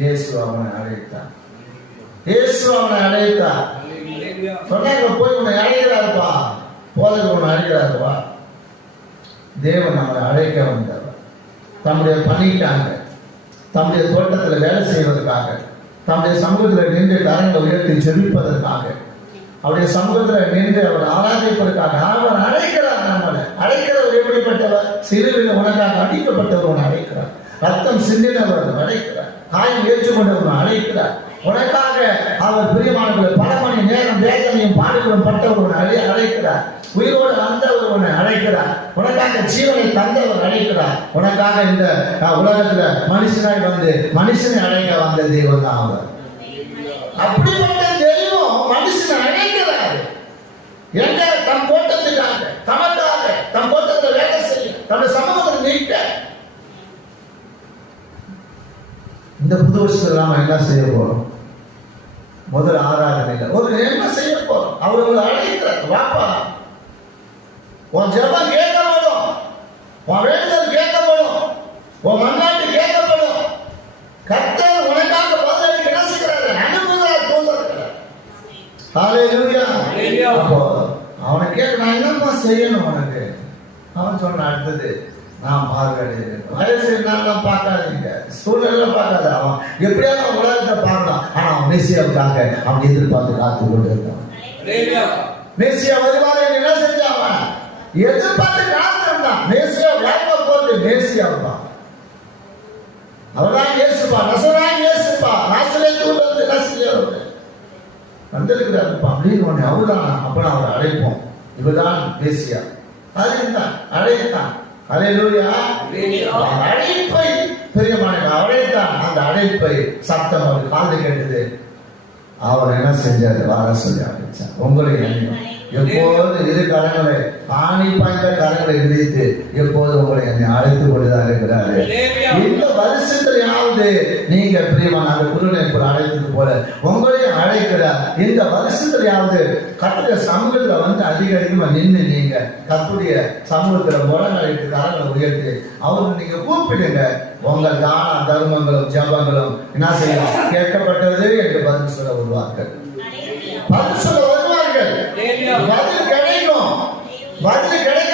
இயேசு அவனை அழைத்தார். இயேசு அவனை அழைத்தார். சொன்னாங்க, போய் உன்னை அழைக்கிறாருப்பா, போதகர் உன்னை அழைக்கிறாருப்பா. தேவன் அவனை அழைக்க வந்தவர். தம்முடைய பணிக்காக, தம்முடைய தோட்டத்தில் வேலை செய்வதற்காக, தம்முடைய சமூகத்தில் நின்று கரங்களை உயர்த்தி ஜெபிப்பதற்காக, அவருடைய சமூகத்தில் நின்று அவர் ஆராதிப்பதற்காக அவர் அழைக்கிறார். நம்மளை அழைக்கிறவர் எப்படிப்பட்டவர்? சிலுவையில் உனக்காக அடிக்கப்பட்டவர் உன்னை அழைக்கிறார். ரத்தம் சிந்தினவர் அழைக்கிறார். காயம் ஏற்றுக்கொண்டவர் அழைக்கிறார். உனக்காக அவர் பிரியமானவர்களை பல மணி நேரம் வேதனையும் பாடுகளும் பட்டவர் அழைக்கிறார். உயிரோடு வந்தவர் உன்னை அழைக்கிறார். உனக்காக ஜீவனை தந்தவர் அழைக்கிறார். உனக்காக இந்த உலகத்துல மனுஷனாய் வந்து மனுஷனை அழைக்க வந்த தெய்வம் தான் அவர். அப்படிப்பட்ட தெய்வம் மனுஷனை அழைக்கிறார். எங்க? தம் தோட்டத்துக்காக, தமக்காக, தம் தோட்டத்தை வேலை செய்ய, தன்னுடைய சமூகத்தை நீக்க. இந்த புது வருஷத்துல நாம என்ன செய்ய போறோம்? முதல் ஆராதனையில ஒரு என்ன செய்ய போறோம்? அவர் உங்களை அழைக்கிறார். வாப்பா, உன் ஜெபம் கேட்கப்படும், உன் வேண்டுதல் கேட்கப்படும், உன் மன்றாட்டு கேட்கப்படும். கர்த்தர் உனக்காக பதிலளிக்க என்ன செய்கிறாரு? அனுப்புகிறார், தூதர்கள். ஹல்லேலூயா. அப்போ அவனை கேட்க, நான் என்னப்பா செய்யணும் உனக்கு? அவன் சொன்ன, அடுத்தது நான் பார்வையிடுகிறேன். வயசு என்னெல்லாம் பார்க்காதீங்க, சூழ்நிலை பார்க்காத. அவன் எப்படியாவது உலகத்தை பார்க்கலாம். ஆனா அவன் மெசியாவுக்காக அவன் எதிர்பார்த்து காத்து கொண்டு இருந்தான். மெசியா வருவாரு என்ன செஞ்சான்? எதிர்பார்த்து காத்திருந்தான். மேசியா வாழ்க்கை போது மேசியாவுதான். அவர்தான் இயேசுப்பா, நசராய் இயேசுப்பா, நாசரேத்துல இருந்து நசரேத்து வந்திருக்கிறாருப்பா அப்படின்னு ஒண்ணு. அவர்தான். அப்ப அவரை அழைப்போம். இவர்தான் மேசியா. அதுதான் அழைத்தான். ஹல்லேலூயா. அழைப்பை பிரியமான அழைத்தான். அந்த அழைப்பை சத்தம் அவர் காது கேட்டது. அவர் என்ன செஞ்சாரு? வர சொல்லி அழைச்சார். உங்களை எப்போது இரு கரங்களை ஆணி பாய்ந்த கரங்களை விரித்து எப்போது உங்களை என்னை அழைத்துக் கொண்டுதான் இருக்கிறாரு. இந்த வருஷத்திலாவது நீங்க பிரியமான அந்த குருனை அழைத்தது போல உங்களையும் அழைக்கிறார். இந்த வருஷத்திலாவது கர்த்தருடைய சமூகத்துல வந்து அதிகமா நின்று நீங்க கர்த்தருடைய சமூகத்துல முழங்கலிட்டு கரங்களை உயர்த்தி அவருக்கு நீங்க கூப்பிடுங்க. உங்கள் தான தர்மங்களும் ஜபங்களும் என்ன செய்யலாம்? கேட்கப்பட்டது என்று பதில் சொல்ல வருவார்கள். பதில் சொல்ல வருவார்கள். பதில் கிடைக்கும். பதில் கிடைக்க